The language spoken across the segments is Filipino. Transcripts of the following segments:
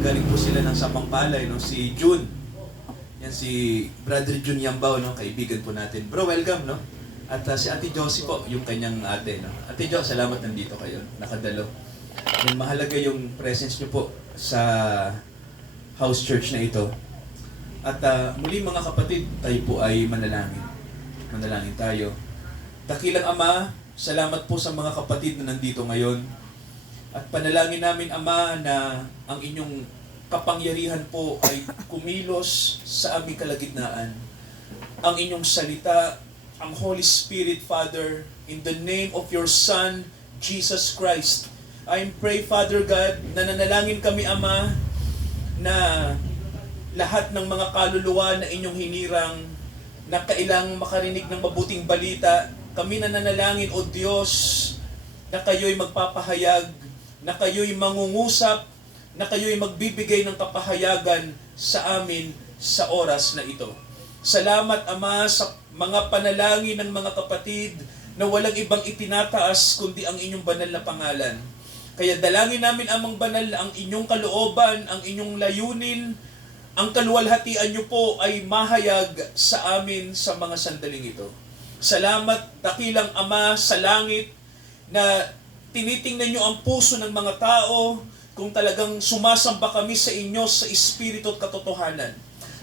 Galing po sila ng Sampang-Palay, no? Si June. Yan si Brother June Yambao, no? Kaibigan po natin. Bro, welcome, no? At si Ate Josie po, yung kanyang ate, no? Ate Jo, salamat nandito kayo. Nakadalo. Yan, mahalaga yung presence nyo po sa house church na ito. At muli mga kapatid, tayo po ay manalangin. Manalangin tayo. Dakilang Ama, salamat po sa mga kapatid na nandito ngayon. At panalangin namin, Ama, na ang inyong kapangyarihan po ay kumilos sa aming kalagitnaan. Ang inyong salita, ang Holy Spirit, Father, in the name of your Son, Jesus Christ. I pray, Father God, na nanalangin kami, Ama, na lahat ng mga kaluluwa na inyong hinirang, na kailangang makarinig ng mabuting balita, kami na nanalangin, O Diyos, na kayo'y magpapahayag, na kayo'y mangungusap, na kayo'y magbibigay ng kapahayagan sa amin sa oras na ito. Salamat, Ama, sa mga panalangin ng mga kapatid na walang ibang itinataas kundi ang inyong banal na pangalan. Kaya dalangin namin, Amang Banal, ang inyong kalooban, ang inyong layunin, ang kaluwalhatian niyo po ay mahayag sa amin sa mga sandaling ito. Salamat, dakilang Ama sa langit, na tinitingnan niyo ang puso ng mga tao kung talagang sumasamba kami sa inyo sa espiritu at katotohanan.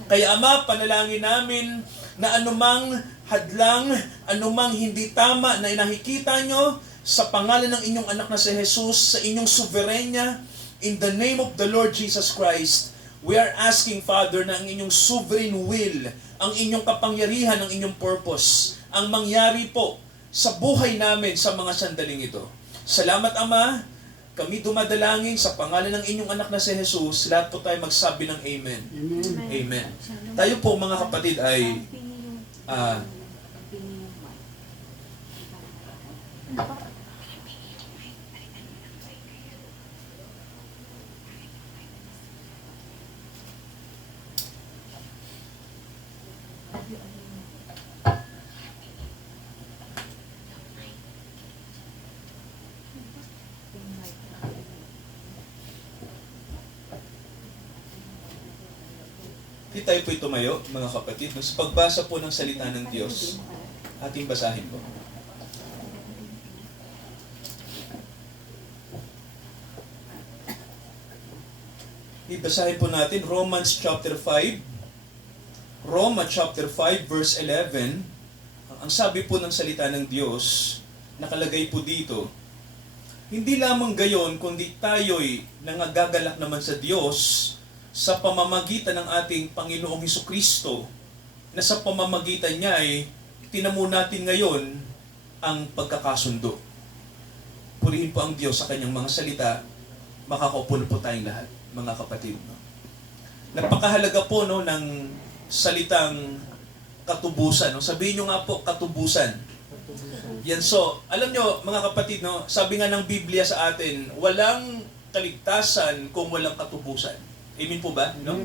Kaya Ama, panalangin namin na anumang hadlang, anumang hindi tama na nakikita nyo sa pangalan ng inyong anak na si Jesus, sa inyong soberenya, in the name of the Lord Jesus Christ, we are asking, Father, na ang inyong sovereign will, ang inyong kapangyarihan, ang inyong purpose, ang mangyari po sa buhay namin sa mga sandaling ito. Salamat, Ama. Kami dumadalangin sa pangalan ng inyong anak na si Jesus. Lahat po tayo magsabi ng Amen. Amen. Amen. Tayo po mga kapatid ay tayo po'y tumayo, mga kapatid. Sa pagbasa po ng salita ng Diyos, ating basahin po. Ibasahin po natin Romans chapter 5. Romans chapter 5 verse 11. Ang sabi po ng salita ng Diyos, nakalagay po dito, hindi lamang gayon, kundi tayo'y nangagagalak naman sa Diyos sa pamamagitan ng ating Panginoong Hesukristo, na sa pamamagitan niya ay tinamo natin ngayon ang pagkakasundo. Purihin po ang Diyos sa kanyang mga salita, makakaupo po tayong lahat, mga kapatid. Napakahalaga po ng salitang katubusan. Sabihin nyo nga po, katubusan. Yan, so, alam nyo, mga kapatid, sabi nga ng Biblia sa atin, walang kaligtasan kung walang katubusan. Amen po ba? No?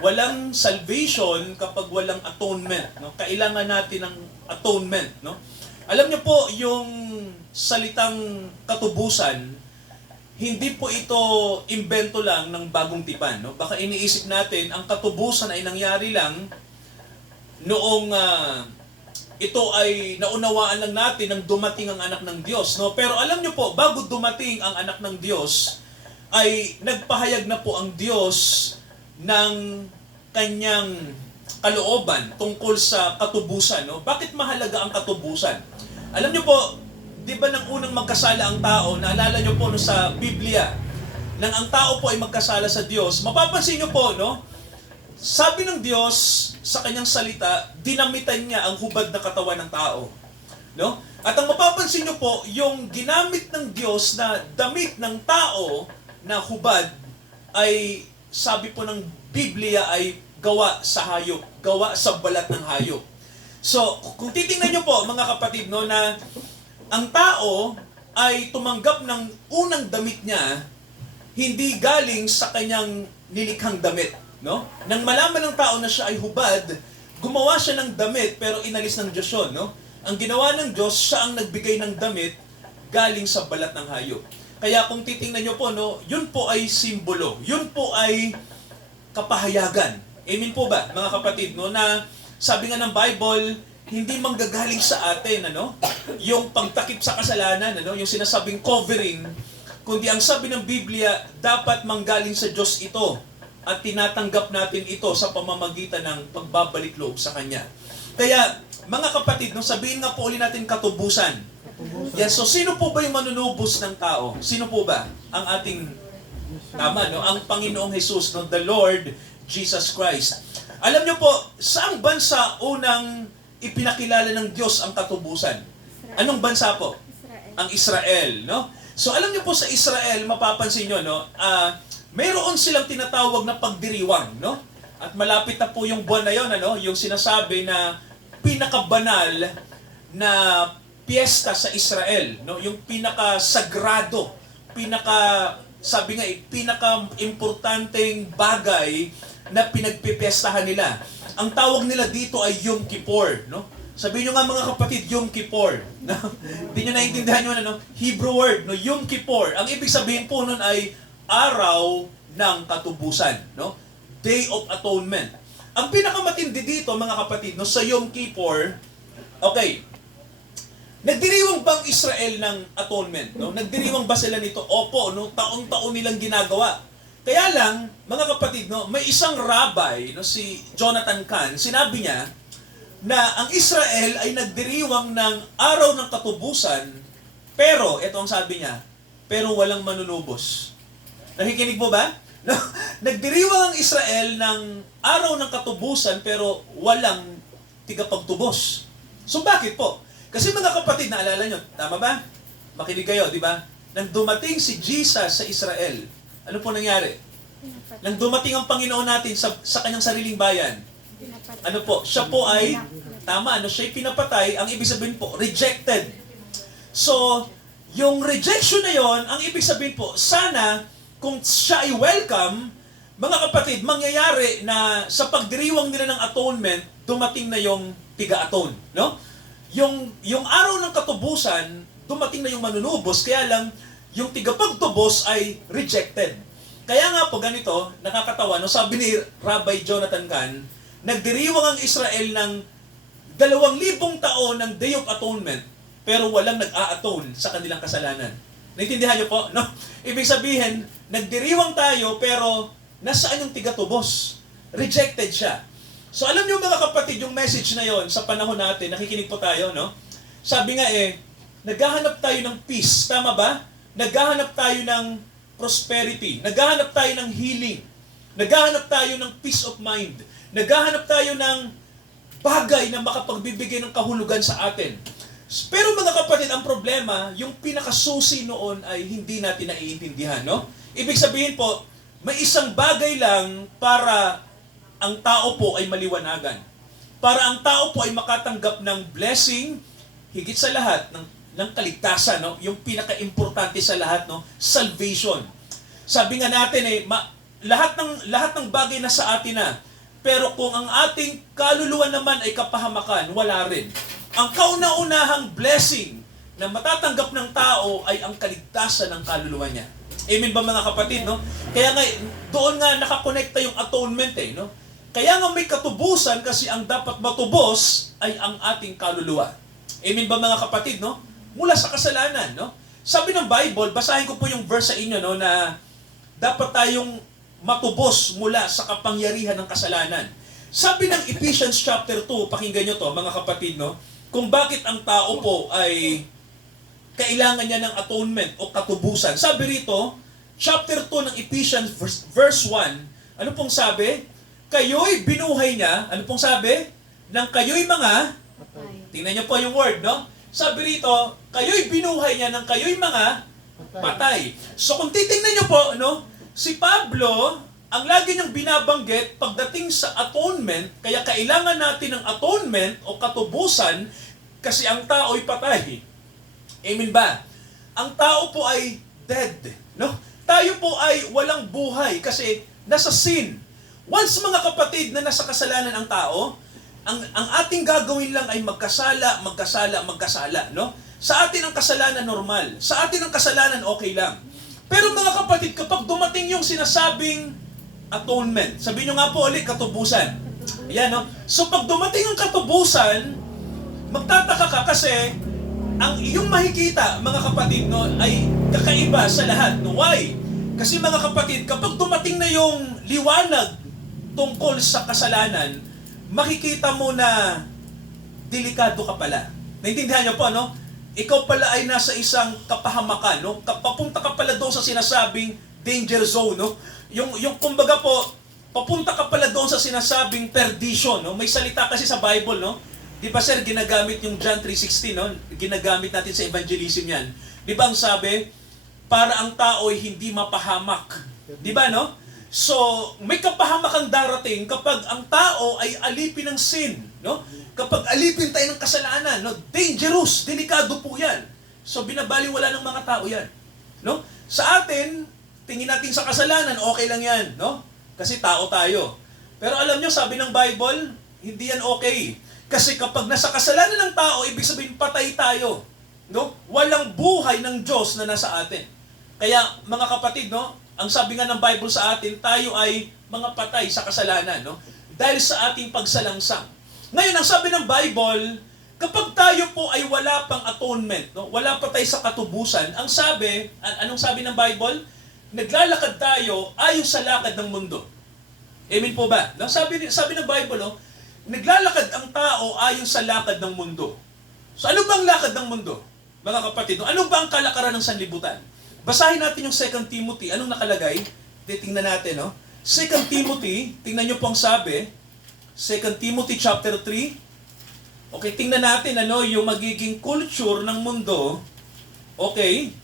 Walang salvation kapag walang atonement. No? Kailangan natin ng atonement. No? Alam niyo po, yung salitang katubusan, hindi po ito imbento lang ng bagong tipan. No? Baka iniisip natin, ang katubusan ay nangyari lang noong ito ay naunawaan lang natin nang dumating ang anak ng Diyos. No? Pero alam niyo po, bago dumating ang anak ng Diyos, ay nagpahayag na po ang Diyos ng kanyang kalooban tungkol sa katubusan. No? Bakit mahalaga ang katubusan? Alam niyo po, di ba nang unang magkasala ang tao, naalala niyo po sa Biblia, nang ang tao po ay magkasala sa Diyos, mapapansin niyo po, no? Sabi ng Diyos sa kanyang salita, dinamitan niya ang hubad na katawan ng tao. No? At ang mapapansin niyo po, yung ginamit ng Diyos na damit ng tao na hubad ay sabi po ng Biblia ay gawa sa hayop, gawa sa balat ng hayop. So, kung titingnan niyo po mga kapatid, no, na ang tao ay tumanggap ng unang damit niya hindi galing sa kanyang nilikhang damit, no? Nang malaman ng tao na siya ay hubad, gumawa siya ng damit pero inalis ng Diyos yun, no? Ang ginawa ng Diyos, siya ang nagbigay ng damit galing sa balat ng hayop. Kaya kung titingnan nyo po, no, yun po ay simbolo. Yun po ay kapahayagan. Amen po ba, mga kapatid, no, na sabi nga ng Bible, hindi manggagaling sa atin, ano, yung pagtakip sa kasalanan, ano, yung sinasabing covering, kundi ang sabi ng Biblia, dapat manggaling sa Diyos ito at tinatanggap natin ito sa pamamagitan ng pagbabalik loob sa Kanya. Kaya, mga kapatid, no, sabihin nga po ulit natin katubusan. Yan, so sino po ba yung manunubos ng tao? Sino po ba? Ang ating, tama, no, ang Panginoong Jesus, no, the Lord Jesus Christ. Alam niyo po, saang bansa unang ipinakilala ng Diyos ang katubusan? Anong bansa po? Israel. Ang Israel, no? So alam niyo po sa Israel, mapapansin niyo, no, mayroon silang tinatawag na pagdiriwang, no? At malapit na po yung buwan na yon, ano, yung sinasabi na pinakabanal na piyesta sa Israel, no? Yung pinakasagrado, sabi nga, pinaka-importanteng bagay na pinagpipiyestahan nila. Ang tawag nila dito ay Yom Kippur, no? Sabihin nyo nga mga kapatid, Yom Kippur. No? Hindi nyo naintindihan yun, ano? Hebrew word, no? Yom Kippur. Ang ibig sabihin po nun ay araw ng katubusan, no? Day of Atonement. Ang pinakamatindi dito, mga kapatid, no, sa Yom Kippur, okay, nagdiriwang bang Israel ng atonement? No? Nagdiriwang ba sila nito? Opo, no? Taon-taon nilang ginagawa. Kaya lang, mga kapatid, no, may isang rabbi, no, si Jonathan Cahn, sinabi niya na ang Israel ay nagdiriwang ng araw ng katubusan, pero, ito ang sabi niya, pero walang manunubos. Nakikinig mo ba? No? Nagdiriwang ang Israel ng araw ng katubusan, pero walang tigapagtubos. So bakit po? Kasi mga kapatid, naalala nyo, tama ba? Makinig kayo, di ba? Nang dumating si Jesus sa Israel, ano po nangyari? Nang dumating ang Panginoon natin sa kanyang sariling bayan, ano po? Siya po ay, tama, ano, siya'y pinapatay, ang ibig sabihin po, rejected. So, yung rejection na yon, ang ibig sabihin po, sana, kung siya ay welcome, mga kapatid, mangyayari na sa pagdiriwang nila ng atonement, dumating na yung tiga-atone, no? Yung araw ng katubusan, dumating na yung manunubos, kaya lang, yung tigapagtubos ay rejected. Kaya nga po ganito, nakakatawa, no, sabi ni Rabbi Jonathan Cahn, nagdiriwang ang Israel ng 2,000 taon ng Day of Atonement, pero walang nag-a-atone sa kanilang kasalanan. Naintindihan niyo po? No? Ibig sabihin, nagdiriwang tayo, pero nasaan yung tigatubos? Rejected siya. So alam niyo mga kapatid, yung message na yon sa panahon natin, nakikinig po tayo, no? Sabi nga naghahanap tayo ng peace, tama ba? Naghahanap tayo ng prosperity, naghahanap tayo ng healing, naghahanap tayo ng peace of mind, naghahanap tayo ng bagay na makapagbibigay ng kahulugan sa atin. Pero mga kapatid, ang problema, yung pinakasusi noon ay hindi natin naiintindihan, no? Ibig sabihin po, may isang bagay lang para ang tao po ay maliwanagan. Para ang tao po ay makatanggap ng blessing, higit sa lahat, ng kaligtasan, no? Yung pinaka-importante sa lahat, no? Salvation. Sabi nga natin lahat ng bagay na sa atin na. Pero kung ang ating kaluluwa naman ay kapahamakan, wala rin. Ang kauna-unahang blessing na matatanggap ng tao ay ang kaligtasan ng kaluluwa niya. Amen ba mga kapatid, no? Kaya nga, doon nga nakakonekta yung atonement, no? Kaya nga may katubusan kasi ang dapat matubos ay ang ating kaluluwa. Amen ba mga kapatid, no? Mula sa kasalanan, no? Sabi ng Bible, basahin ko po yung verse sa inyo, no, na dapat tayong matubos mula sa kapangyarihan ng kasalanan. Sabi ng Ephesians chapter 2, pakinggan nyo to, mga kapatid, no? Kung bakit ang tao po ay kailangan niya ng atonement o katubusan. Sabi rito, chapter 2 ng Ephesians verse 1, ano pong sabi? Kayo'y binuhay niya, ano pong sabi? Nang kayo'y mga, tingnan niyo po yung word, no? Sabi rito, kayo'y binuhay niya nang kayo'y mga patay. So kung titingnan niyo po, no, si Pablo, ang lagi niyang binabanggit pagdating sa atonement, kaya kailangan natin ng atonement o katubusan kasi ang tao'y patay. Amen ba? Ang tao po ay dead, no? Tayo po ay walang buhay kasi nasa sin. Once mga kapatid na nasa kasalanan ang tao, ang ating gagawin lang ay magkasala, no? Sa atin ang kasalanan normal. Sa atin ang kasalanan okay lang. Pero mga kapatid, kapag dumating yung sinasabing atonement, sabihin nyo nga po ulit, katubusan. Ayan, no? So pag dumating ang katubusan, magtataka ka kasi ang iyong makikita, mga kapatid, no, ay kakaiba sa lahat. No? Why? Kasi mga kapatid, kapag dumating na yung liwanag tungkol sa kasalanan, makikita mo na delikado ka pala. Naintindihan niyo po, no? Ikaw pala ay nasa isang kapahamakan, no? Papunta ka pala doon sa sinasabing danger zone, no? Yung kumbaga po, papunta ka pala doon sa sinasabing perdition, no? May salita kasi sa Bible, no? Di ba sir, ginagamit yung John 3:16, no? Ginagamit natin sa evangelism yan. Di ba ang sabi, para ang tao ay hindi mapahamak. Di ba, no? So, may kapahamakang darating kapag ang tao ay alipin ng sin, no? Kapag alipin tayo ng kasalanan, no? Dangerous, delikado po yan. So, binabaliwala ng mga tao yan, no? Sa atin, tingin natin sa kasalanan, okay lang yan, no? Kasi tao tayo. Pero alam nyo, sabi ng Bible, hindi yan okay. Kasi kapag nasa kasalanan ng tao, ibig sabihin patay tayo, no? Walang buhay ng Diyos na nasa atin. Kaya, mga kapatid, no? Ang sabi nga ng Bible sa atin, tayo ay mga patay sa kasalanan, no? Dahil sa ating pagsalangsang. Ngayon, ang sabi ng Bible, kapag tayo po ay wala pang atonement, no? Wala pa tayo sa katubusan, ang sabi, anong sabi ng Bible? Naglalakad tayo ayon sa lakad ng mundo. Amen po ba? No? Sabi ng Bible, no? Naglalakad ang tao ayon sa lakad ng mundo. So ano bang lakad ng mundo? Mga kapatid, no? Ano ba ang kalakaran ng sanlibutan? Basahin natin yung 2 Timothy. Anong nakalagay? Tingnan natin, no? 2 Timothy, tingnan nyo po ang sabi. 2 Timothy chapter 3. Okay, tingnan natin ano yung magiging culture ng mundo. Okay?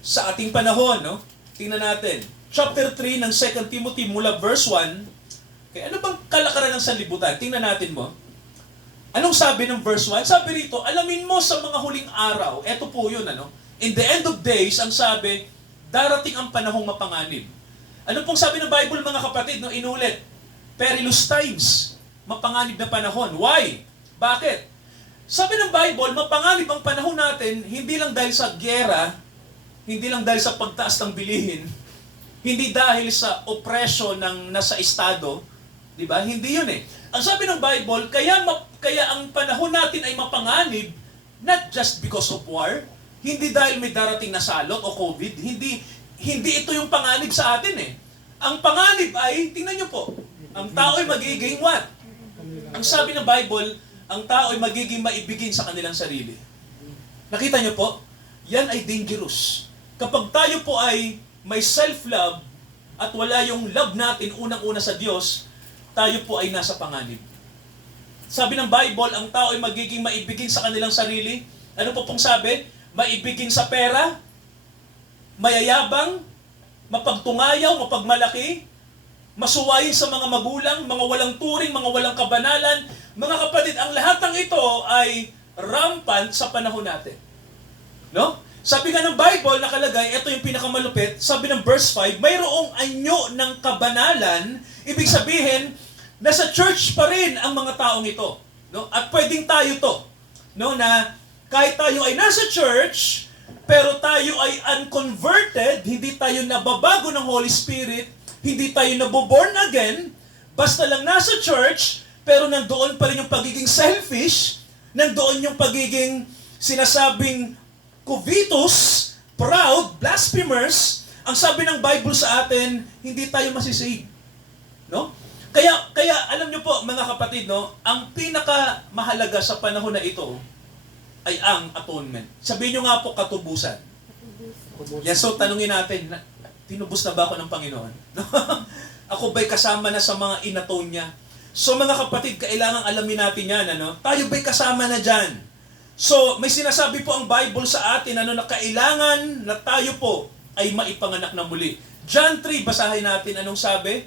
Sa ating panahon, no? Tingnan natin. Chapter 3 ng 2 Timothy mula verse 1. Okay, ano bang kalakaran ng sanlibutan? Tingnan natin mo. Anong sabi ng verse 1? Sabi rito, alamin mo sa mga huling araw. Ito po yun, ano? In the end of days, ang sabi, darating ang panahong mapanganib. Ano pong sabi ng Bible, mga kapatid, no? Inulit, perilous times, mapanganib na panahon. Why? Bakit? Sabi ng Bible, mapanganib ang panahon natin, hindi lang dahil sa gyera, hindi lang dahil sa pagtaas ng bilihin, hindi dahil sa oppression ng nasa estado, di ba? Hindi yun eh. Ang sabi ng Bible, kaya ang panahon natin ay mapanganib, not just because of war, hindi dahil may darating na salot o COVID, hindi ito yung panganib sa atin eh. Ang panganib ay, tingnan nyo po, ang tao ay magiging what? Ang sabi ng Bible, ang tao ay magiging maibigin sa kanilang sarili. Nakita nyo po? Yan ay dangerous. Kapag tayo po ay may self-love at wala yung love natin unang-una sa Diyos, tayo po ay nasa panganib. Sabi ng Bible, ang tao ay magiging maibigin sa kanilang sarili. Ano po pong sabi? Maibigin sa pera, mayayabang, mapagtungayaw, mapagmalaki, masuwayin sa mga magulang, mga walang turing, mga walang kabanalan. Mga kapatid, ang lahat ng ito ay rampant sa panahon natin. No? Sabi nga ng Bible, nakalagay, ito yung pinakamalupit, sabi ng verse 5, mayroong anyo ng kabanalan, ibig sabihin, nasa church pa rin ang mga taong ito. No? At pwedeng tayo to, no, na kahit tayo ay nasa church, pero tayo ay unconverted, hindi tayo nababago ng Holy Spirit, hindi tayo naboborn again, basta lang nasa church, pero nandoon pa rin yung pagiging selfish, nandoon yung pagiging sinasabing covetous, proud, blasphemers. Ang sabi ng Bible sa atin, hindi tayo masisave. No? Kaya alam niyo po, mga kapatid, no, ang pinakamahalaga sa panahon na ito ay ang atonement. Sabihin nyo nga po, katubusan. Yes, so tanungin natin, tinubos na ba ako ng Panginoon? Ako ba'y kasama na sa mga inatone niya? So mga kapatid, kailangang alamin natin yan. Ano? Tayo ba'y kasama na dyan? So may sinasabi po ang Bible sa atin ano, na kailangan na tayo po ay maipanganak na muli. John 3, basahin natin anong sabi.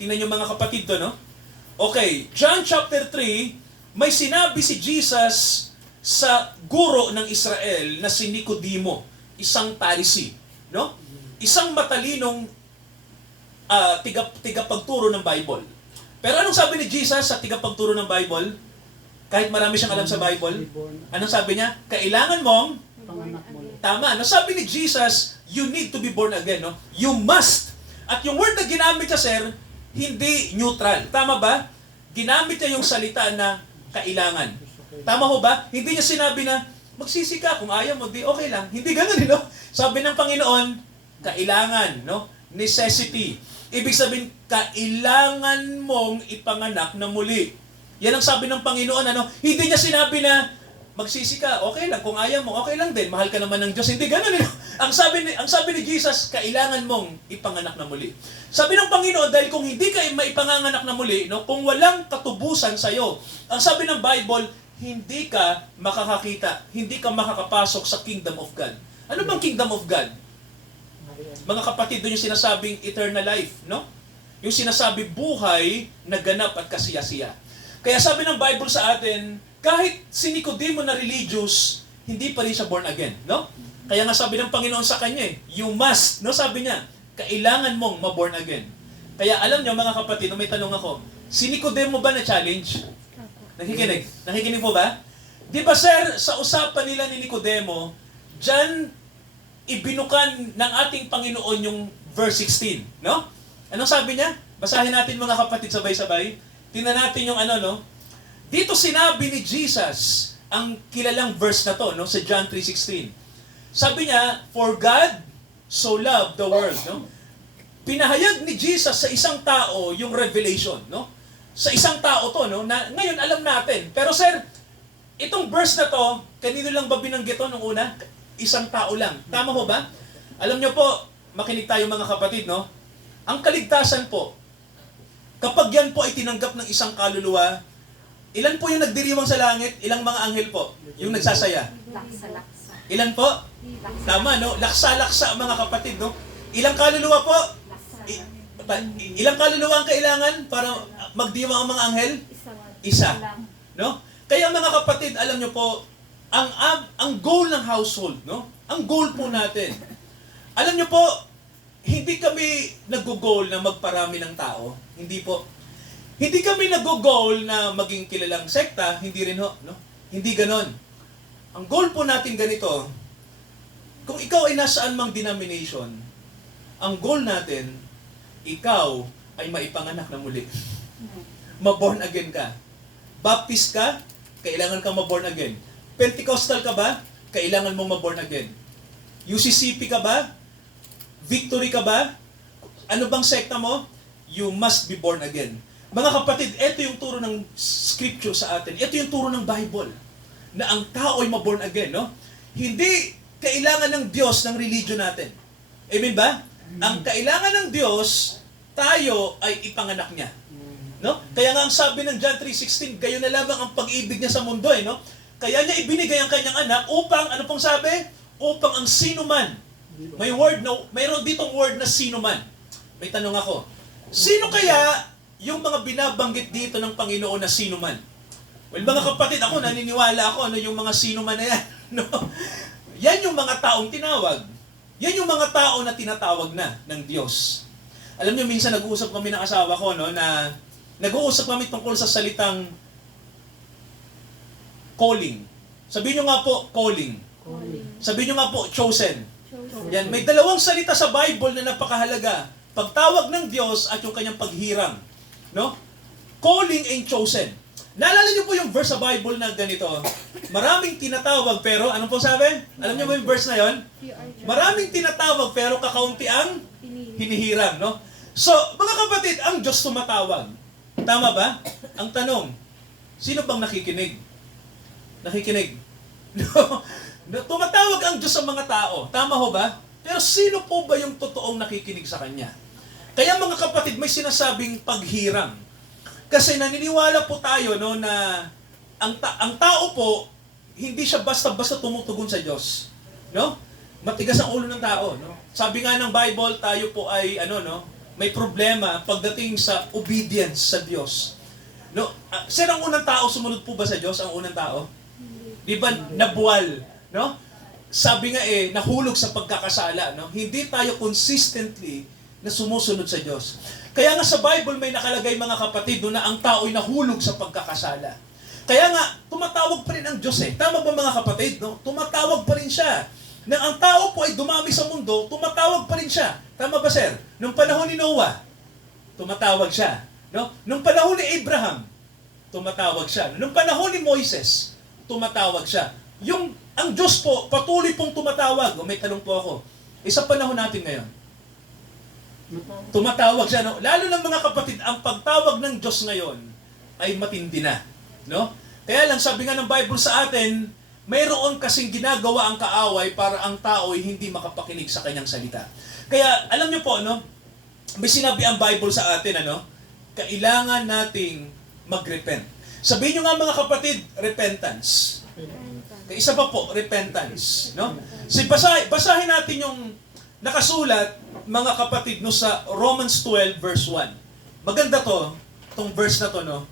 Tingnan nyo mga kapatid to, no? Okay, John chapter 3, may sinabi si Jesus sa guro ng Israel na si Nicodemo, isang Pharisee, no? Isang matalinong tigapagturo ng Bible. Pero anong sabi ni Jesus sa tigapagturo ng Bible? Kahit marami siyang alam sa Bible, anong sabi niya? Kailangan mong tama. No? Sabi ni Jesus, you need to be born again. No? You must. At yung word na ginamit niya, sir, hindi neutral. Tama ba? Ginamit niya yung salita na kailangan. Tama ho ba? Hindi niya sinabi na, magsisi ka, kung ayaw mo, di okay lang. Hindi ganun, no? Sabi ng Panginoon, kailangan, no? Necessity. Ibig sabihin, kailangan mong ipanganak na muli. Yan ang sabi ng Panginoon, ano? Hindi niya sinabi na, magsisi ka, okay lang. Kung ayaw mo, okay lang din. Mahal ka naman ng Diyos. Hindi ganun, no? Ang sabi ni Jesus, kailangan mong ipanganak na muli. Sabi ng Panginoon, dahil kung hindi ka maipanganak na muli, no? Kung walang katubusan sa'yo, ang sabi ng Bible, hindi ka makakakita, hindi ka makakapasok sa kingdom of God. Ano bang kingdom of God? Mga kapatid, doon yung sinasabing eternal life, no? Yung sinasabi buhay na ganap at kasiyasiya. Kaya sabi ng Bible sa atin, kahit si Nicodemo na religious, hindi pa rin siya born again, no? Kaya nga sabi ng Panginoon sa kanya, you must, no? Sabi niya, kailangan mong ma-born again. Kaya alam niyo mga kapatid, may tanong ako, si Nicodemo ba na-challenge? Nakikinig? Nakikinig po ba? Di ba sir, sa usapan nila ni Nicodemo, dyan ibinukan ng ating Panginoon yung verse 16, no? Anong sabi niya? Basahin natin mga kapatid sabay-sabay. Tingnan natin yung ano, no? Dito sinabi ni Jesus ang kilalang verse na to, no? Sa John 3:16. Sabi niya, for God so loved the world, no? Pinahayag ni Jesus sa isang tao yung revelation, no? Sa isang tao to, no? Na ngayon alam natin. Pero sir, itong verse na to, kanino lang ba binanggit to nung una? Isang tao lang. Tama ho ba? Alam niyo po, makinig tayo mga kapatid, no? Ang kaligtasan po, kapag yan po ay tinanggap ng isang kaluluwa, ilan po yung nagdiriwang sa langit? Ilang mga anghel po? Yung nagsasaya? Laksa-laksa. Ilan po? Tama, no? Laksa-laksa mga kapatid, no? Ilang kaluluwa po? Ilang kaluluwa ang kailangan para magdiwang ang mga anghel? Isa. No? Kaya mga kapatid, alam nyo po, ang goal ng household, no? Ang goal po natin. Alam nyo po, hindi kami nag-goal na magparami ng tao. Hindi po. Hindi kami nag-goal na maging kilalang sekta. Hindi rin ho, no? Hindi ganon. Ang goal po natin ganito, kung ikaw ay nasaan mang denomination, ang goal natin, ikaw ay maipanganak na muli. Ma-born again ka. Baptist ka, kailangan ka ma-born again. Pentecostal ka ba? Kailangan mong ma-born again. UCCP ka ba? Victory ka ba? Ano bang sekta mo? You must be born again. Mga kapatid, ito yung turo ng scripture sa atin. Ito yung turo ng Bible. Na ang tao ay ma-born again, no? Hindi kailangan ng Diyos ng religion natin. Amen ba? Ang kailangan ng Diyos, tayo ay ipanganak niya. No? Kaya nga ang sabi ng John 3:16, gayon na lamang ang pag-ibig niya sa mundo, eh, no? Kaya niya ibinigay ang kanyang anak upang, ano pong sabi? Upang ang sino man. May word, no? Mayroon ditong word na sino man. May tanong ako. Sino kaya yung mga binabanggit dito ng Panginoon na sino man? Well, mga kapatid, ako naniniwala ako ano yung mga sino man na yan. No? Yan yung mga taong tinawag. Yan yung mga tao na tinatawag na ng Diyos. Alam niyo, minsan nag-uusap kami ng asawa ko, no, na nag-uusap kami tungkol sa salitang calling. Sabihin niyo nga po, calling. Sabihin niyo nga po, chosen. Yan, may dalawang salita sa Bible na napakahalaga. Pagtawag ng Diyos at yung kanyang paghirang. No? Calling and chosen. Naalala niyo po yung verse sa Bible na ganito. Maraming tinatawag pero, ano po sabi? Alam niyo ba yung verse na yon? Maraming tinatawag pero kakaunti ang hinihirang, no? So, mga kapatid, ang Diyos tumatawag. Tama ba? Ang tanong, sino bang nakikinig? Nakikinig? No? Tumatawag ang Diyos sa mga tao. Tama ho ba? Pero sino po ba yung totoong nakikinig sa Kanya? Kaya mga kapatid, may sinasabing paghirang. Kasi naniniwala po tayo, no, na ang tao po, hindi siya basta-basta tumutugon sa Diyos. No? Matigas ang ulo ng tao. No? Sabi nga ng Bible, tayo po ay may problema pagdating sa obedience sa Diyos. No? Sir, ang unang tao, sumunod po ba sa Diyos? Ang unang tao? Di ba nabuwal? No? Sabi nga nahulog sa pagkakasala. No? Hindi tayo consistently na sumusunod sa Diyos. Kaya nga sa Bible may nakalagay mga kapatid na ang tao ay nahulog sa pagkakasala. Kaya nga, tumatawag pa rin ang Diyos. Tama ba mga kapatid? No? Tumatawag pa rin siya. na ang tao po ay dumami sa mundo, tumatawag pa rin siya. Tama ba, sir? Nung panahon ni Noah, tumatawag siya. No? Nung panahon ni Abraham, tumatawag siya. Nung panahon ni Moises, tumatawag siya. Ang Diyos po, patuloy pong tumatawag. O may tanong po ako, sa panahon natin ngayon, tumatawag siya. No? Lalo ng mga kapatid, ang pagtawag ng Diyos ngayon ay matindi na. No? Kaya lang, sabi nga ng Bible sa atin, mayroon kasing ginagawa ang kaaway para ang tao ay hindi makapakinig sa kanyang salita. Kaya, alam niyo po, no? May sinabi ang Bible sa atin, kailangan nating mag-repent. Sabihin niyo nga mga kapatid, repentance. Kaya isa pa po, repentance. No? Basahin natin yung nakasulat, mga kapatid, no, sa Romans 12 verse 1. Maganda to, tong verse na to, no?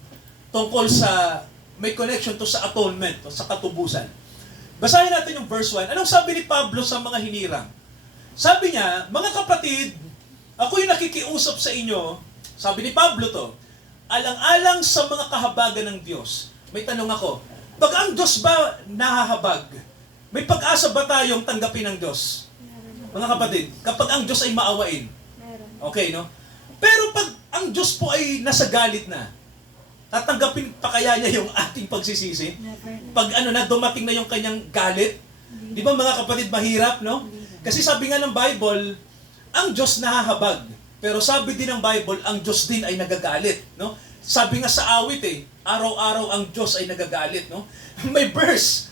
Tungkol sa, may connection to sa atonement, to sa katubusan. Basahin natin yung verse 1. Anong sabi ni Pablo sa mga hinirang? Sabi niya, mga kapatid, ako yung nakikiusap sa inyo, sabi ni Pablo to, alang-alang sa mga kahabagan ng Diyos. May tanong ako, pag ang Diyos ba nahahabag, may pag-asa ba tayong tanggapin ng Diyos? Mga kapatid, kapag ang Diyos ay maawain. Okay, no? Pero pag ang Diyos po ay nasa galit na, tatanggapin pa kaya niya yung ating pagsisisi? Pag na dumating na yung kanyang galit? Di ba mga kapatid, mahirap, no? Kasi sabi nga ng Bible, ang Diyos nahahabag. Pero sabi din ng Bible, ang Diyos din ay nagagalit, no? Sabi nga sa awit araw-araw ang Diyos ay nagagalit, no? May verse,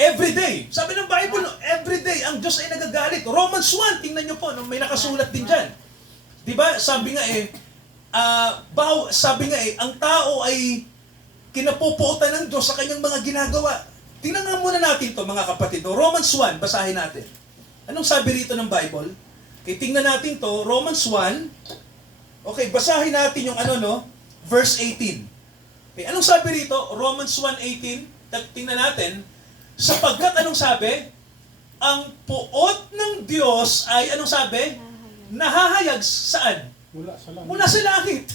every day. Sabi ng Bible, no, every day ang Diyos ay nagagalit. Romans 1, tingnan nyo po, no? May nakasulat din dyan. Di ba? Sabi nga ang tao ay kinapupuotan ng Diyos sa kanyang mga ginagawa. Tingnan nga muna natin to mga kapatid. No? Romans 1, basahin natin. Anong sabi rito ng Bible? Okay, tingnan natin to, Romans 1. Okay, basahin natin yung verse 18. Okay, anong sabi rito? Romans 1:18. Tingnan natin. Sapagkat anong sabi? Ang puot ng Diyos ay anong sabi? Nahahayag saan? Mula sa langit.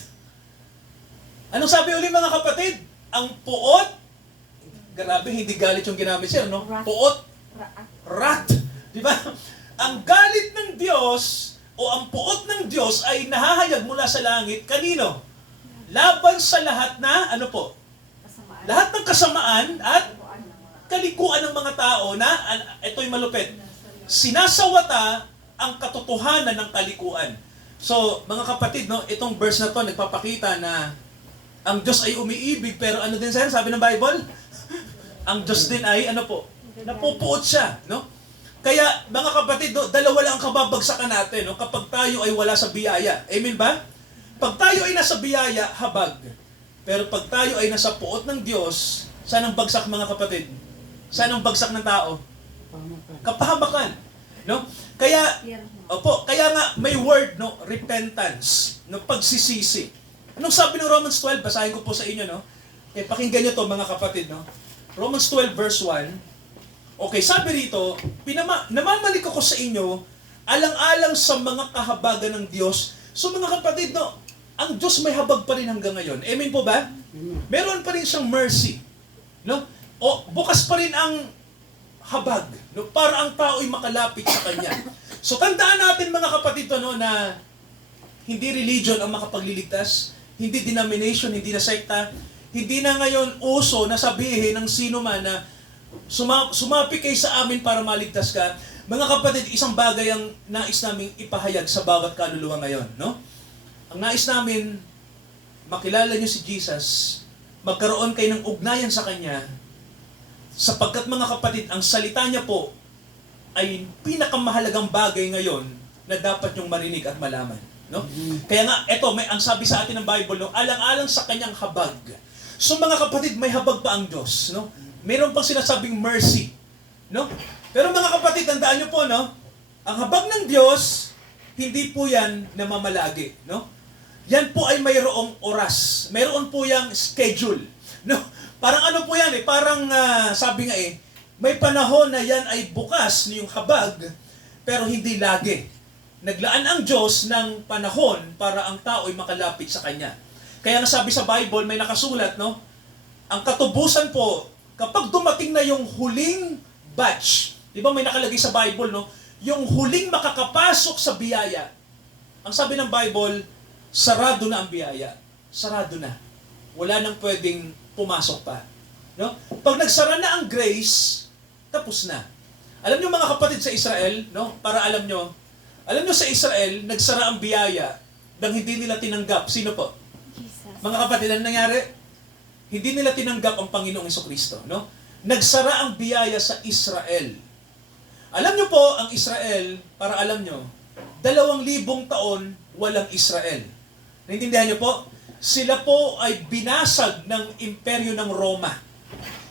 Anong sabi uli mga kapatid? Ang puot, grabe, hindi galit yung ginamit siya, no? Puot, rat. Di ba? Ang galit ng Diyos o ang puot ng Diyos ay nahahayag mula sa langit. Kanino? Laban sa lahat na, lahat ng kasamaan at kalikuan ng mga tao na, ito'y malupit, sinasawata ang katotohanan ng kalikuan. So, mga kapatid, no, itong verse na to nagpapakita na ang Diyos ay umiibig, pero ano din sa'yo, sabi ng Bible? Ang Diyos din ay, napupuot siya, no? Kaya, mga kapatid, no, dalawa lang ang kababagsakan natin, no, kapag tayo ay wala sa biyaya. Amen ba? Pag tayo ay nasa biyaya, habag. Pero pag tayo ay nasa puot ng Diyos, saan ang bagsak, mga kapatid? Saan ang bagsak ng tao? Kapahamakan. No? Kaya nga may word, no, repentance, no, pagsisisi. Anong sabi ng Romans 12? Basahin ko po sa inyo, no? Pakinggan niyo to mga kapatid, no? Romans 12 verse 1. Okay, sabi rito, namamalik ako sa inyo alang-alang sa mga kahabagan ng Diyos. So mga kapatid, no, ang Diyos may habag pa rin hanggang ngayon. Amen po ba? Meron pa rin siyang mercy. No? O bukas pa rin ang habag, no, para ang tao ay makalapit sa Kanya. So tandaan natin mga kapatid no, na hindi religion ang makapagliligtas, hindi denomination, hindi na sekta, hindi na ngayon uso na sabihin ng sino man na sumapi kayo sa amin para maligtas ka. Mga kapatid, isang bagay ang nais naming ipahayag sa bawat kaluluwa ngayon. No? Ang nais namin, makilala niyo si Jesus, magkaroon kayo ng ugnayan sa Kanya, sapagkat mga kapatid, ang salita niya po ay pinakamahalagang bagay ngayon na dapat niyong marinig at malaman. No? Kaya nga, ang sabi sa atin ng Bible, no, alang-alang sa kanyang habag. So mga kapatid, may habag pa ang Diyos. No? Meron pang sinasabing mercy. No? Pero mga kapatid, tandaan niyo po, no? Ang habag ng Diyos, hindi po yan namamalagi. No? Yan po ay mayroong oras. Mayroon po yang schedule. No? Parang po yan parang sabi nga may panahon na yan ay bukas yung habag, pero hindi lagi. Naglaan ang Diyos ng panahon para ang tao ay makalapit sa Kanya. Kaya nga sabi sa Bible, may nakasulat, no? Ang katubusan po, kapag dumating na yung huling batch, Di ba may nakalagay sa Bible, no? Yung huling makakapasok sa biyaya. Ang sabi ng Bible, sarado na ang biyaya. Sarado na. Wala nang pwedeng pumasok pa. No? Pag nagsara na ang grace, tapos na. Alam niyo mga kapatid sa Israel, no? Para alam niyo sa Israel, nagsara ang biyaya nang hindi nila tinanggap. Sino po? Jesus. Mga kapatid, ano nangyari? Hindi nila tinanggap ang Panginoong Jesucristo, no? Nagsara ang biyaya sa Israel. Alam niyo po, ang Israel, para alam niyo, 2,000 taon walang Israel. Naintindihan niyo po? Sila po ay binasag ng imperyo ng Roma.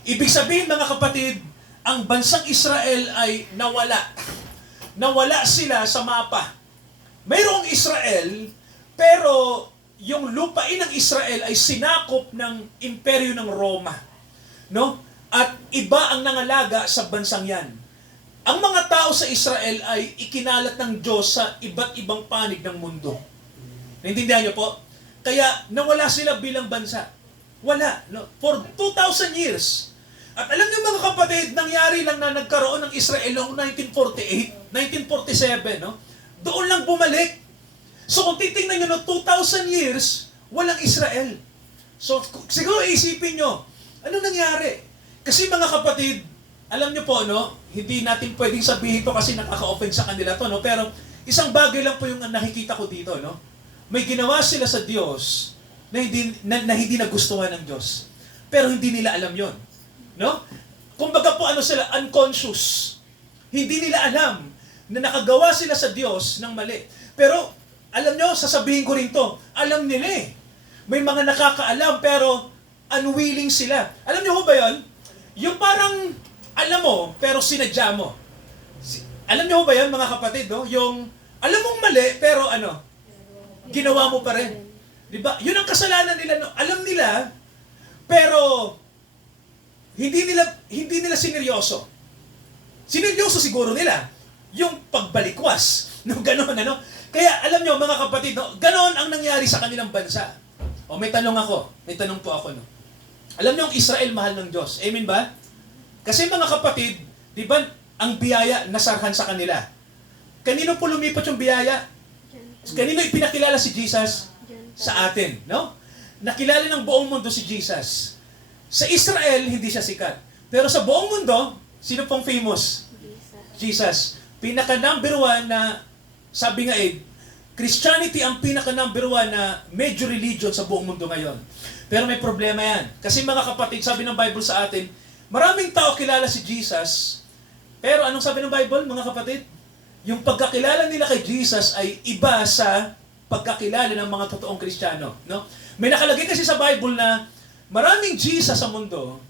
Ibig sabihin mga kapatid, ang bansang Israel ay nawala. Nawala sila sa mapa. Mayroong Israel, pero yung lupain ng Israel ay sinakop ng imperyo ng Roma. No? At iba ang nangalaga sa bansang yan. Ang mga tao sa Israel ay ikinalat ng Diyos sa iba't ibang panig ng mundo. Naintindihan niyo po? Kaya nawala sila bilang bansa. Wala. No? For 2,000 years. At alam niyo mga kapatid, nangyari lang na nagkaroon ng Israel noong 1948, 1947, no? Doon lang bumalik. So kung titingnan niyo no 2,000 years, walang Israel. So siguro isipin niyo, ano nangyari? Kasi mga kapatid, alam niyo po, no, hindi natin pwedeng sabihin to kasi nakaka-offend sa kanila to, no? Pero isang bagay lang po yung nakikita ko dito, no? May ginawa sila sa Diyos na hindi nagustuhan ng Diyos. Pero hindi nila alam yon, no? Kumbaga po ano sila, unconscious. Hindi nila alam na nakagawa sila sa Diyos ng mali. Pero alam nyo, sasabihin ko rin to, alam nila eh. May mga nakakaalam pero unwilling sila. Alam nyo ho ba yun? Yung parang alam mo pero sinadya mo. Alam nyo ho ba yun mga kapatid? No? Yung alam mong mali pero ginawa mo pa rin. Diba? Yun ang kasalanan nila. No? Alam nila pero hindi nila sineryoso. Sineryoso siguro nila yung pagbalikwas. No, ganoon ano? Kaya alam nyo mga kapatid, no, ganoon ang nangyari sa kanilang bansa. O may tanong po ako, no. Alam nyo ang Israel mahal ng Diyos. Amen ba? Kasi mga kapatid, di ba ang biyaya nasarhan sa kanila? Kanino po lumipat yung biyaya? Kanino ipinakilala si Jesus? Sa atin, no? Nakilala ng buong mundo si Jesus. Sa Israel, hindi siya sikat. Pero sa buong mundo, sino pong famous? Jesus. Pinaka-number 1 na, sabi nga Christianity ang pinaka-number 1 na major religion sa buong mundo ngayon. Pero may problema yan. Kasi mga kapatid, sabi ng Bible sa atin, maraming tao kilala si Jesus, pero anong sabi ng Bible, mga kapatid? Yung pagkakilala nila kay Jesus ay iba sa pagkakilala ng mga totoong Kristiyano. No? May nakalagay kasi sa Bible na maraming Jesus sa mundo,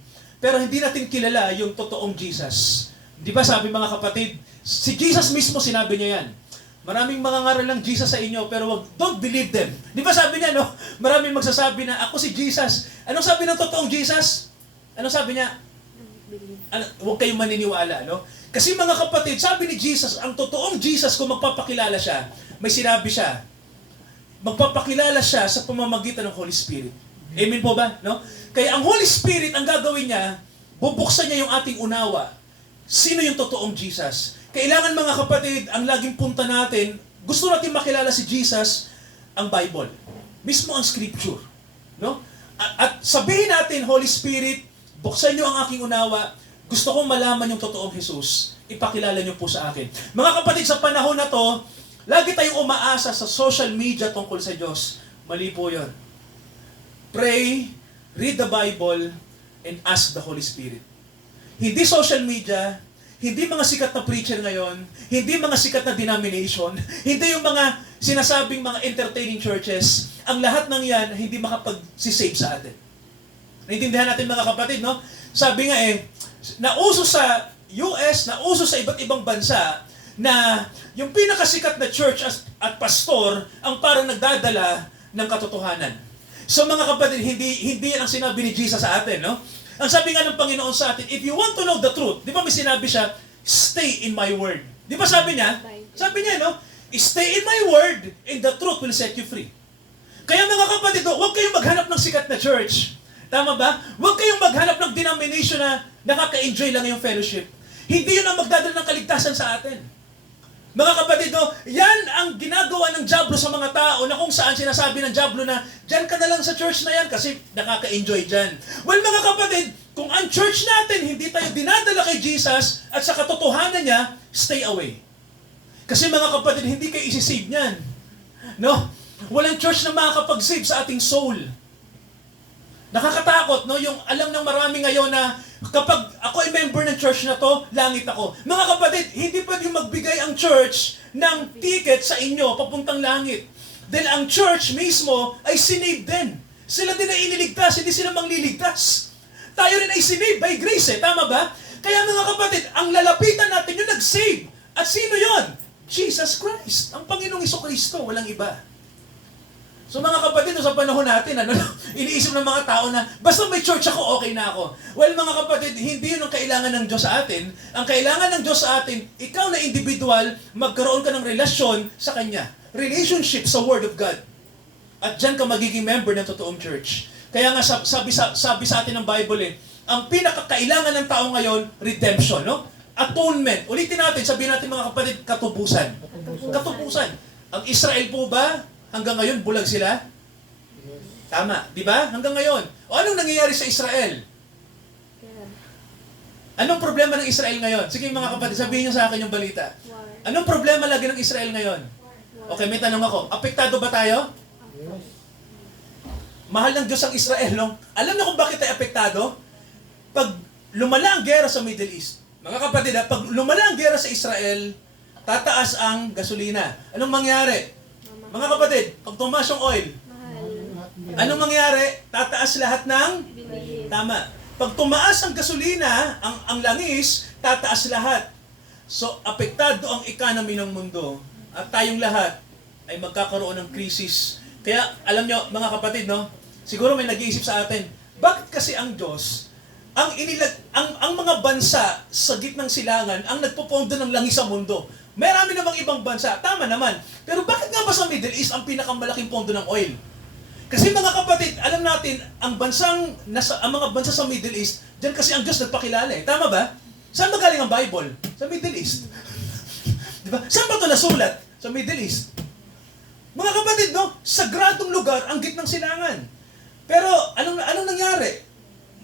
pero hindi natin kilala yung totoong Jesus. Di ba sabi mga kapatid, si Jesus mismo sinabi niya yan. Maraming mga ngaral ng Jesus sa inyo, pero don't believe them. Di ba sabi niya, no? Maraming magsasabi na, ako si Jesus. Anong sabi ng totoong Jesus? Anong sabi niya? Huwag kayong maniniwala, no? Kasi mga kapatid, sabi ni Jesus, ang totoong Jesus, kung magpapakilala siya, may sinabi siya, magpapakilala siya sa pamamagitan ng Holy Spirit. Amen po ba? No? Kaya ang Holy Spirit, ang gagawin niya, bubuksan niya yung ating unawa. Sino yung totoong Jesus? Kailangan mga kapatid, ang laging punta natin, gusto natin makilala si Jesus, ang Bible. Mismo ang Scripture. No? At sabihin natin, Holy Spirit, buksan niyo ang aking unawa, gusto kong malaman yung totoong Jesus, ipakilala niyo po sa akin. Mga kapatid, sa panahon na to, lagi tayong umaasa sa social media tungkol sa Diyos. Mali po yun. Pray, read the Bible, and ask the Holy Spirit. Hindi social media, hindi mga sikat na preacher ngayon, hindi mga sikat na denomination, hindi yung mga sinasabing mga entertaining churches, ang lahat ng yan hindi makapag-save sa atin. Naintindihan natin mga kapatid, no? Sabi nga nauso sa US, nauso sa iba't ibang bansa, na yung pinakasikat na church at pastor ang parang nagdadala ng katotohanan. So mga kapatid, hindi yan ang sinabi ni Jesus sa atin, no? Ang sabi nga ng Panginoon sa atin, if you want to know the truth, di ba may sinabi siya, stay in my word. Di ba sabi niya? Sabi niya, no? Stay in my word and the truth will set you free. Kaya mga kapatid, huwag kayong maghanap ng sikat na church. Tama ba? Huwag kayong maghanap ng denomination na nakaka-enjoy lang yung fellowship. Hindi yun ang magdadala ng kaligtasan sa atin. Mga kapatid, no, yan ang ginagawa ng dyablo sa mga tao na kung saan sinasabi ng dyablo na dyan ka na lang sa church na yan kasi nakaka-enjoy dyan. Well, mga kapatid, kung ang church natin hindi tayo dinadala kay Jesus at sa katotohanan niya, stay away. Kasi mga kapatid, hindi kayo isi-save niyan. No? Walang church na makakapag-save sa ating soul. Nakakatakot, no? Yung alam ng marami ngayon na kapag ako ay member ng church na to, langit ako. Mga kapatid, hindi pwedeng magbigay ang church ng ticket sa inyo papuntang langit. Dahil ang church mismo ay sinave din. Sila din ay iniligtas, hindi sila mangliligtas. Tayo rin ay sinave by grace, tama ba? Kaya mga kapatid, ang lalapitan natin yung nag-save. At sino yon? Jesus Christ. Ang Panginoong Jesucristo, walang iba. So mga kapatid, sa panahon natin, iniisip ng mga tao na, basta may church ako, okay na ako. Well, mga kapatid, hindi yun ang kailangan ng Diyos sa atin. Ang kailangan ng Diyos sa atin, ikaw na individual, magkaroon ka ng relasyon sa Kanya. Relationship sa Word of God. At dyan ka magiging member ng totoong church. Kaya nga sabi sa atin ng Bible, ang pinakakailangan ng tao ngayon, redemption, no? Atonement. Ulitin natin, sabihin natin mga kapatid, katubusan. Katubusan. Ang Israel po ba, hanggang ngayon, bulag sila? Tama, di ba? Hanggang ngayon. O anong nangyayari sa Israel? Anong problema ng Israel ngayon? Sige mga kapatid, sabihin niyo sa akin yung balita. Anong problema lagi ng Israel ngayon? Okay, may tanong ako. Apektado ba tayo? Mahal ng Diyos ang Israel, no? Alam niyo kung bakit tayo apektado? Pag lumala ang gera sa Middle East, mga kapatid, pag lumala ang gera sa Israel, tataas ang gasolina. Anong mangyari? Mga kapatid, pag tumaas yung oil, anong mangyari? Tataas lahat ng... Tama. Pag tumaas ang gasolina, ang langis, tataas lahat. So, apektado ang economy ng mundo. At tayong lahat ay magkakaroon ng krisis. Kaya, alam nyo, mga kapatid, no? Siguro may nag-iisip sa atin, bakit kasi ang Diyos, ang mga bansa sa gitnang silangan, ang nagpopondo ng langis sa mundo? Marami namang ibang bansa, tama naman. Pero bakit nga ba sa Middle East ang pinakamalaking pondo ng oil? Kasi mga kapatid, alam natin, ang mga bansa sa Middle East, diyan kasi ang Diyos nagpakilala eh. Tama ba? Saan ba galing ang Bible? Sa Middle East. Di ba? Saan ba ito nasulat? Sa Middle East. Mga kapatid, no? Sagradong lugar ang gitnang silangan. Pero anong nangyari?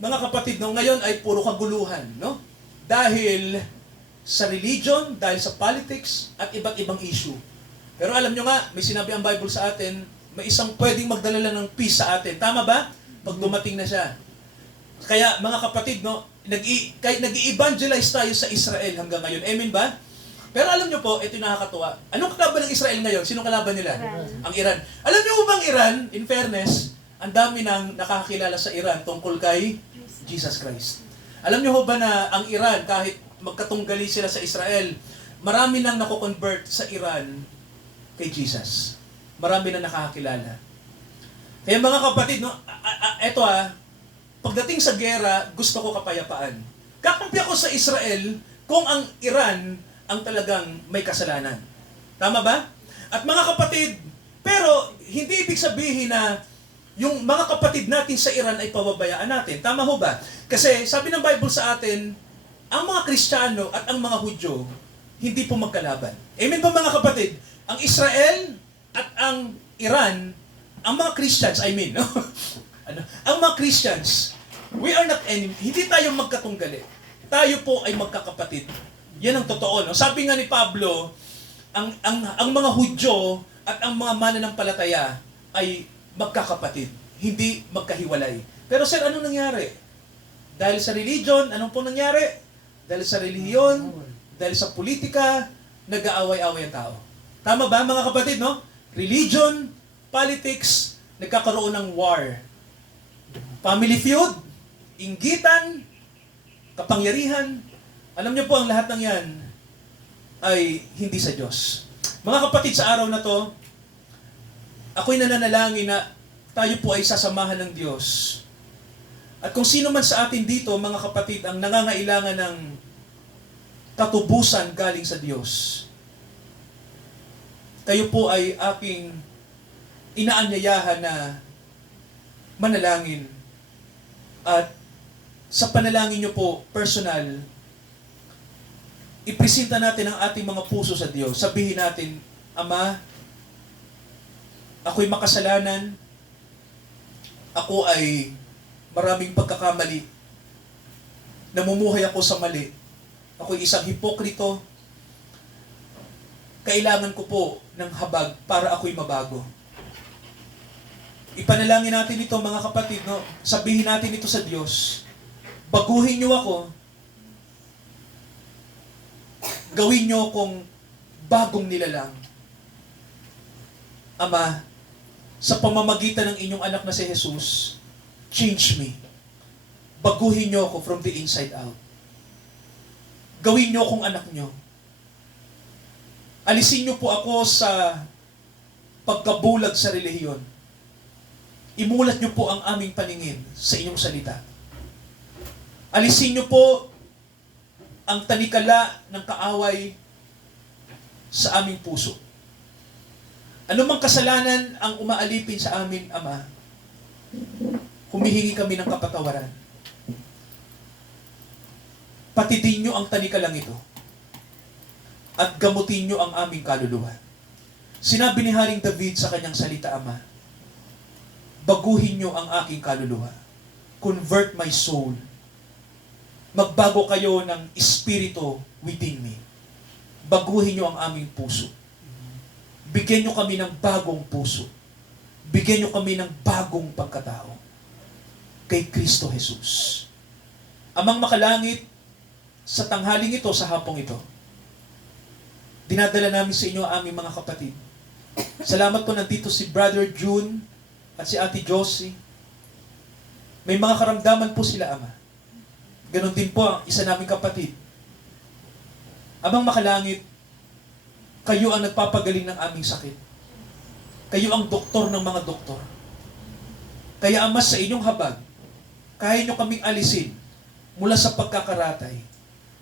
Mga kapatid, no? Ngayon ay puro kaguluhan, no? Dahil sa religion, dahil sa politics, at iba't ibang issue. Pero alam nyo nga, may sinabi ang Bible sa atin, may isang pwedeng magdala ng peace sa atin. Tama ba? Pag dumating na siya. Kaya mga kapatid, no, nag-i-evangelize tayo sa Israel hanggang ngayon. Amen ba? Pero alam nyo po, ito yung nakakatuwa. Anong kalaban ng Israel ngayon? Sinong kalaban nila? Iran. Ang Iran. Alam nyo bang Iran, in fairness, ang dami nang nakakakilala sa Iran tungkol kay Jesus Christ. Alam nyo ba na ang Iran, kahit magkatunggali sila sa Israel, marami nang nako-convert sa Iran kay Jesus. Marami nang nakakakilala. Kaya mga kapatid, no, pagdating sa gera, gusto ko kapayapaan. Kakampi ako sa Israel kung ang Iran ang talagang may kasalanan. Tama ba? At mga kapatid, pero hindi ibig sabihin na yung mga kapatid natin sa Iran ay pababayaan natin. Tama ho ba? Kasi sabi ng Bible sa atin, ang mga Kristiyano at ang mga Hudyo, hindi po magkalaban. Amen ba mga kapatid? Ang Israel at ang Iran, ang mga Christians, no? Ang mga Christians, we are not enemy. Hindi tayo magkatunggali. Tayo po ay magkakapatid. Yan ang totoo, no? Sabi nga ni Pablo, ang mga Hudyo at ang mga mananampalataya ay magkakapatid, hindi magkahiwalay. Pero sir, anong nangyari? Dahil sa religion, anong po nangyari? Dahil sa relihiyon, dahil sa politika, nag-aaway-away ang tao. Tama ba mga kapatid, no? Religion, politics, nagkakaroon ng war. Family feud, inggitan, kapangyarihan. Alam niyo po, ang lahat ng yan ay hindi sa Diyos. Mga kapatid, sa araw na to, ako'y nananalangin na tayo po ay sasamahan ng Diyos. At kung sino man sa atin dito, mga kapatid, ang nangangailangan ng katubusan galing sa Diyos, kayo po ay aking inaanyayahan na manalangin. At sa panalangin nyo po, personal, ipresenta natin ang ating mga puso sa Diyos. Sabihin natin, Ama, ako'y makasalanan, ako ay maraming pagkakamali, namumuhay ako sa mali, ako'y isang hipokrito, kailangan ko po ng habag para ako'y mabago. Ipanalangin natin ito mga kapatid, no? Sabihin natin ito sa Diyos, baguhin niyo ako, gawin niyo akong bagong nilalang. Ama, sa pamamagitan ng inyong anak na si Jesus, change me. Baguhin niyo ako from the inside out. Gawin niyo akong anak niyo. Alisin niyo po ako sa pagkabulag sa relihiyon. Imulat niyo po ang aming paningin sa inyong salita. Alisin niyo po ang tanikala ng kaaway sa aming puso. Ano mang kasalanan ang umaalipin sa amin, Ama, humihingi kami ng kapatawaran. Patidin niyo ang tanikalang ito at gamutin niyo ang aming kaluluwa. Sinabi ni Haring David sa kanyang salita, Ama, baguhin niyo ang aking kaluluwa. Convert my soul. Magbago kayo ng espiritu within me. Baguhin niyo ang aming puso. Bigyan niyo kami ng bagong puso. Bigyan niyo kami ng bagong pagkatao. Kay Kristo Jesus. Amang makalangit, sa tanghaling ito, sa hapong ito, dinadala namin sa inyo ang aming mga kapatid. Salamat po, nandito si Brother June at si Ate Josie. May mga karamdaman po sila, Ama. Ganon din po ang isa naming kapatid. Amang makalangit, kayo ang nagpapagaling ng aming sakit. Kayo ang doktor ng mga doktor. Kaya, Ama, sa inyong habag, kaya nyo kaming alisin mula sa pagkakaratay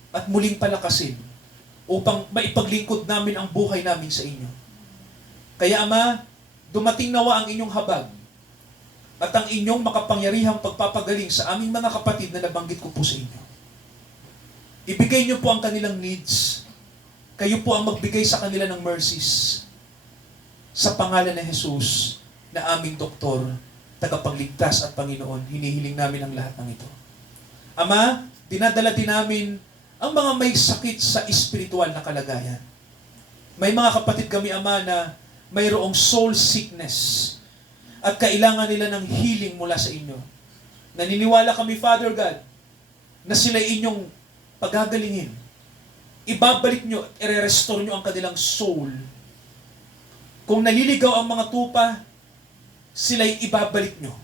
at muling palakasin upang maipaglingkod namin ang buhay namin sa inyo. Kaya, Ama, dumating nawa ang inyong habag at ang inyong makapangyarihang pagpapagaling sa aming mga kapatid na nabanggit ko po sa inyo. Ibigay nyo po ang kanilang needs. Kayo po ang magbigay sa kanila ng mercies. Sa pangalan ni Jesus na aming doktor, tagapagligtas at Panginoon, hinihiling namin ang lahat ng ito. Ama, dinadala din namin ang mga may sakit sa espiritual na kalagayan. May mga kapatid kami, Ama, na mayroong soul sickness at kailangan nila ng healing mula sa inyo. Naniniwala kami, Father God, na sila inyong paghagalingin. Ibabalik nyo at i-restore nyo ang kanilang soul. Kung naliligaw ang mga tupa, sila'y ibabalik nyo.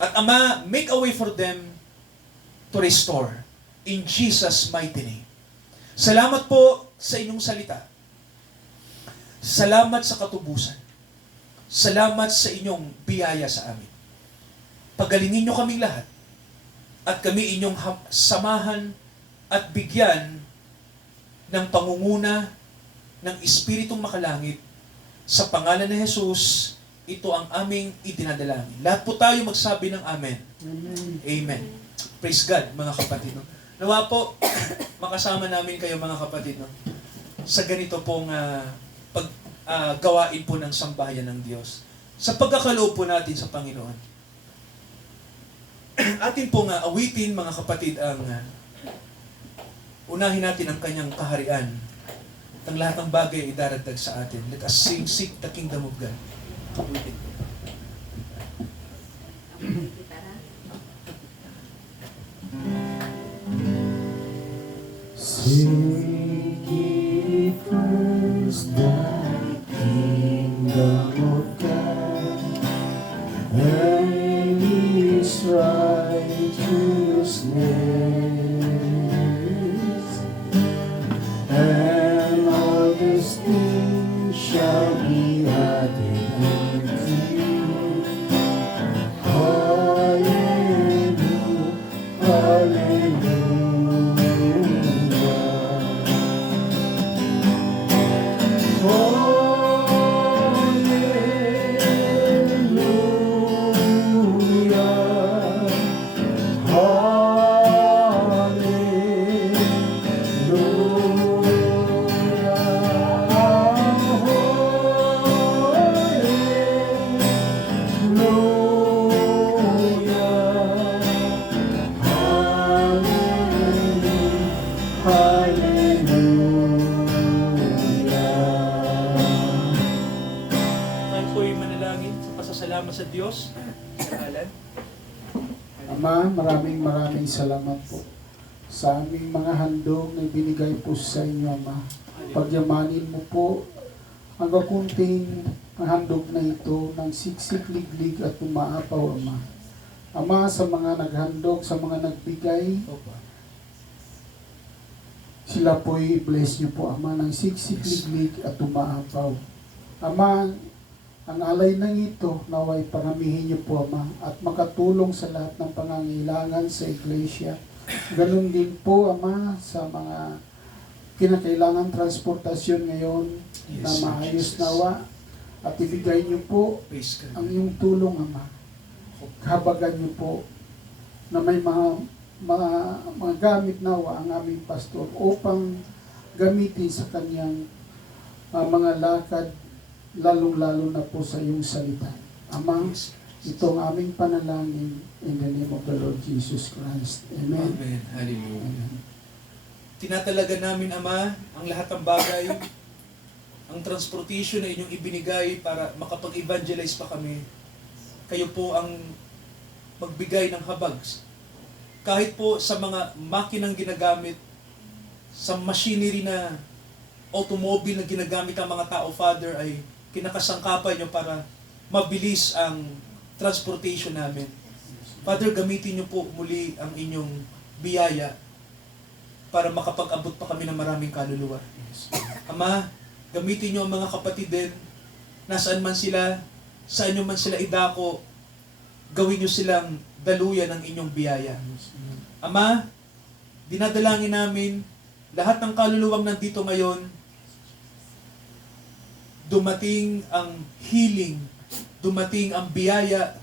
At Ama, make a way for them to restore. In Jesus' mighty name. Salamat po sa inyong salita. Salamat sa katubusan. Salamat sa inyong biyaya sa amin. Pagalingin nyo kaming lahat at kami inyong samahan at bigyan ng pangunguna ng Espiritong Makalangit sa pangalan ni Jesus. Ito ang aming itinadalangin. Lahat po tayo magsabi ng Amen. Amen. Amen. Praise God, mga kapatid. No? Nawa po, makasama namin kayo mga kapatid, no? Sa ganito pong gawain po ng sambahayan ng Diyos. Sa pagkakaloob po natin sa Panginoon. Atin pong awitin, mga kapatid, ang unahin natin ang kanyang kaharian. At ang lahat ng bagay ay idaragdag sa atin. Let us sing, seek the kingdom of God. Awitin. Seek ye first thy kingdom of God and His righteousness, and all these things shall be added unto you. Hallelujah, hallelujah. Hallelujah. Sir Alan? Ama, maraming salamat po sa aming mga handog na binigay po sa inyo, Ama. Pagyamanin mo po ang kakunting handog na ito ng siksik, liglig at umaapaw, Ama. Ama, sa mga naghandog, sa mga nagbigay, Opo. sila po i-bless niyo po, Ama, ng siksik, liglig at umaapaw. Ama, ang alay ng ito, naway paramihin niyo po, Ama, at makatulong sa lahat ng pangangailangan sa iglesia. Ganun din po, Ama, sa mga kinakailangan transportasyon ngayon na Yes, maayos Jesus. nawa at ibigay niyo po Praise God. ang iyong tulong, Ama. Habagan niyo po na may mga gamit nawa ang aming pastor upang gamitin sa kanyang mga lakad, lalong-lalo na po sa iyong salita. Ama, Yes. itong aming panalangin in the name of the Lord Jesus Christ. Amen. Amen. Hallelujah. Amen. Tinatalaga namin, Ama, ang lahat ng bagay, ang transportation na inyong ibinigay para makapag-evangelize pa kami. Kayo po ang magbigay ng habag. Kahit po sa mga makinang ginagamit, sa machinery na automobile na ginagamit ang mga tao, Father, ay kinakasangkapan nyo para mabilis ang transportation namin. Father, gamitin nyo po muli ang inyong biyaya para makapag-abot pa kami ng maraming kaluluwa. Ama, gamitin nyo ang mga kapatid din, nasaan man sila, saan nyo man sila idako, gawin nyo silang daluyan ng inyong biyaya. Ama, dinadalangin namin, lahat ng kaluluwang nandito ngayon, dumating ang healing, dumating ang biyaya,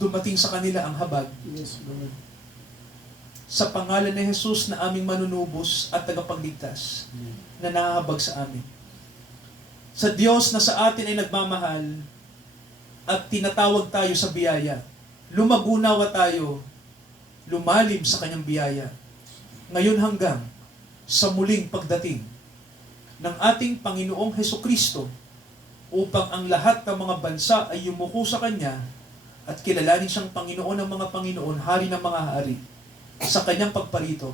dumating sa kanila ang habag. Yes, Lord. Sa pangalan ni Jesus na aming manunubos at tagapagligtas na nahahabag sa amin. Sa Diyos na sa atin ay nagmamahal at tinatawag tayo sa biyaya. Lumagunawa tayo, lumalim sa kanyang biyaya. Ngayon hanggang sa muling pagdating ng ating Panginoong Hesukristo upang ang lahat ng mga bansa ay yumuko sa Kanya at kilalanin siyang Panginoon ng mga Panginoon, Hari ng mga hari. Sa Kanyang pagparito,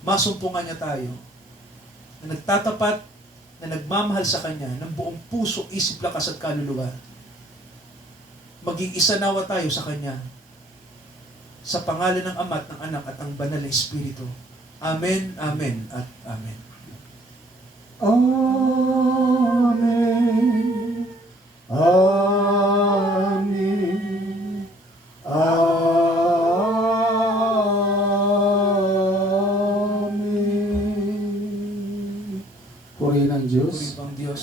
masumpungan niya tayo na nagtatapat, na nagmamahal sa Kanya ng buong puso, isip, lakas at kaluluwa. Maging isa nawa tayo sa Kanya sa pangalan ng Ama at ng Anak at ng Banal na Espiritu. Amen, Amen, at Amen. Amen. Amen. Amen. Purihin ang Diyos. Puri ang Diyos.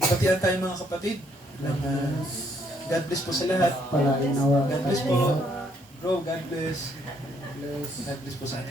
Batian tayo mga kapatid. God bless po sa lahat. Palain nawa. God bless po. Bro, God bless. Bless. God bless po sa atin.